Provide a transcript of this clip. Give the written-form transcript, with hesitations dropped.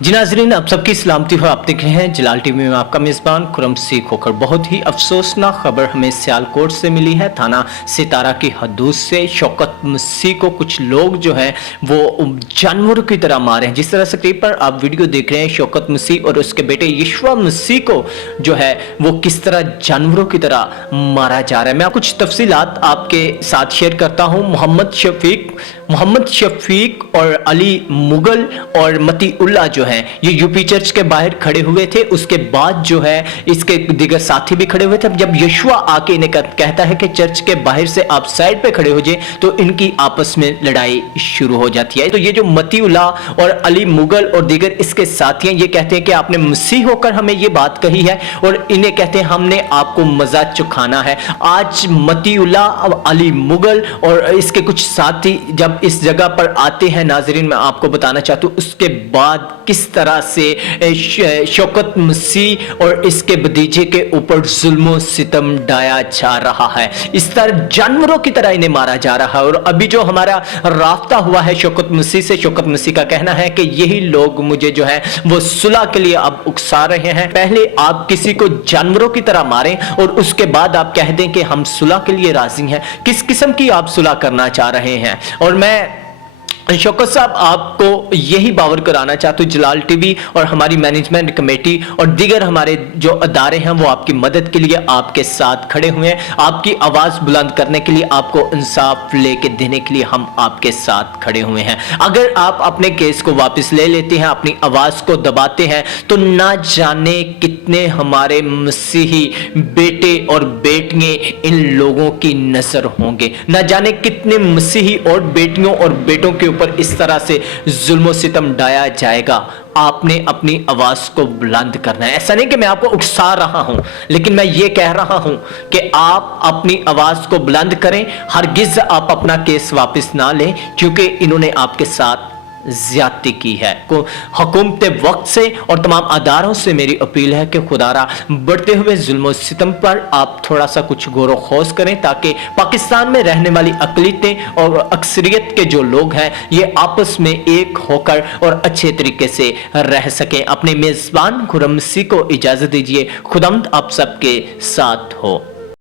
जी नाज़रीन, आप सबकी सलामती हो। आप देख रहे हैं जलाल टीवी में आपका मेज़बान खुरम सीख होकर। बहुत ही अफसोसनाक खबर हमें सियालकोट से मिली है। थाना सितारा की हदूद से शौकत मसीह को कुछ लोग जो हैं वो जानवरों की तरह मारे हैं। जिस तरह से क्लिप पर आप वीडियो देख रहे हैं, शौकत मसीह और उसके बेटे यशवा मसीह को जो है वो किस तरह जानवरों की तरह मारा जा रहा है। मैं कुछ तफसीलात आपके साथ शेयर करता हूँ। मोहम्मद शफीक और अली मुगल और मती उल्ला जो हैं ये यूपी चर्च के बाहर खड़े हुए थे। उसके बाद जो है इसके दीगर साथी भी खड़े हुए थे। जब यशवा आके इन्हें कहता है कि चर्च के बाहर से आप साइड पे खड़े हो जाए, तो इनकी आपस में लड़ाई शुरू हो जाती है। तो ये जो मती उल्ला और अली मुगल और दीगर इसके साथी हैं, ये कहते हैं कि आपने मसीह होकर हमें ये बात कही है, और इन्हें कहते हैं हमने आपको मजा चुखाना है। आज मती उल्ला, अली मुगल और इसके कुछ साथी जब इस जगह पर आते हैं, नाजरीन मैं आपको बताना चाहता हूं उसके बाद किस तरह से शौकत मसीह और इसके भतीजे के ऊपर जुल्म सितम ढाया जा रहा है। इस तरह जानवरों की तरह इन्हें मारा जा रहा है। और अभी जो हमारा राब्ता हुआ है शौकत मसीह से, शौकत मसीह का कहना है कि यही लोग मुझे जो है वो सुलह के लिए अब उकसा रहे हैं। पहले आप किसी को जानवरों की तरह मारें और उसके बाद आप कह दें कि हम सुलह के लिए राजी हैं। किस किस्म की आप सुलह करना चाह रहे हैं? और मैं शौकत साहब आपको यही बावर कराना चाहता हूँ, जलाल टीवी और हमारी मैनेजमेंट कमेटी और दीगर हमारे जो अदारे हैं वो आपकी मदद के लिए आपके साथ खड़े हुए हैं। आपकी आवाज़ बुलंद करने के लिए, आपको इंसाफ लेके देने के लिए हम आपके साथ खड़े हुए हैं। अगर आप अपने केस को वापस ले लेते हैं, अपनी आवाज़ को दबाते हैं, तो ना जाने कितने हमारे मसीही बेटे और बेटियां इन लोगों की नजर होंगे। ना जाने कितने मसीही और बेटियों और बेटों के पर इस तरह से जुल्म सितम ढाया जाएगा। आपने अपनी आवाज को बुलंद करना है। ऐसा नहीं कि मैं आपको उकसा रहा हूं, लेकिन मैं ये कह रहा हूं कि आप अपनी आवाज को बुलंद करें। हरगिज आप अपना केस वापस ना लें, क्योंकि इन्होंने आपके साथ ज्यादती की है। हुकूमत वक्त से और तमाम अदारों से मेरी अपील है कि खुदारा बढ़ते हुए जुल्म सितम पर आप थोड़ा सा कुछ गौर खोज करें, ताकि पाकिस्तान में रहने वाली अकलियतें और अक्सरियत के जो लोग हैं ये आपस में एक होकर और अच्छे तरीके से रह सकें। अपने मेजबान खुरम मसीह को इजाजत दीजिए। खुदावंद आप सबके साथ हो।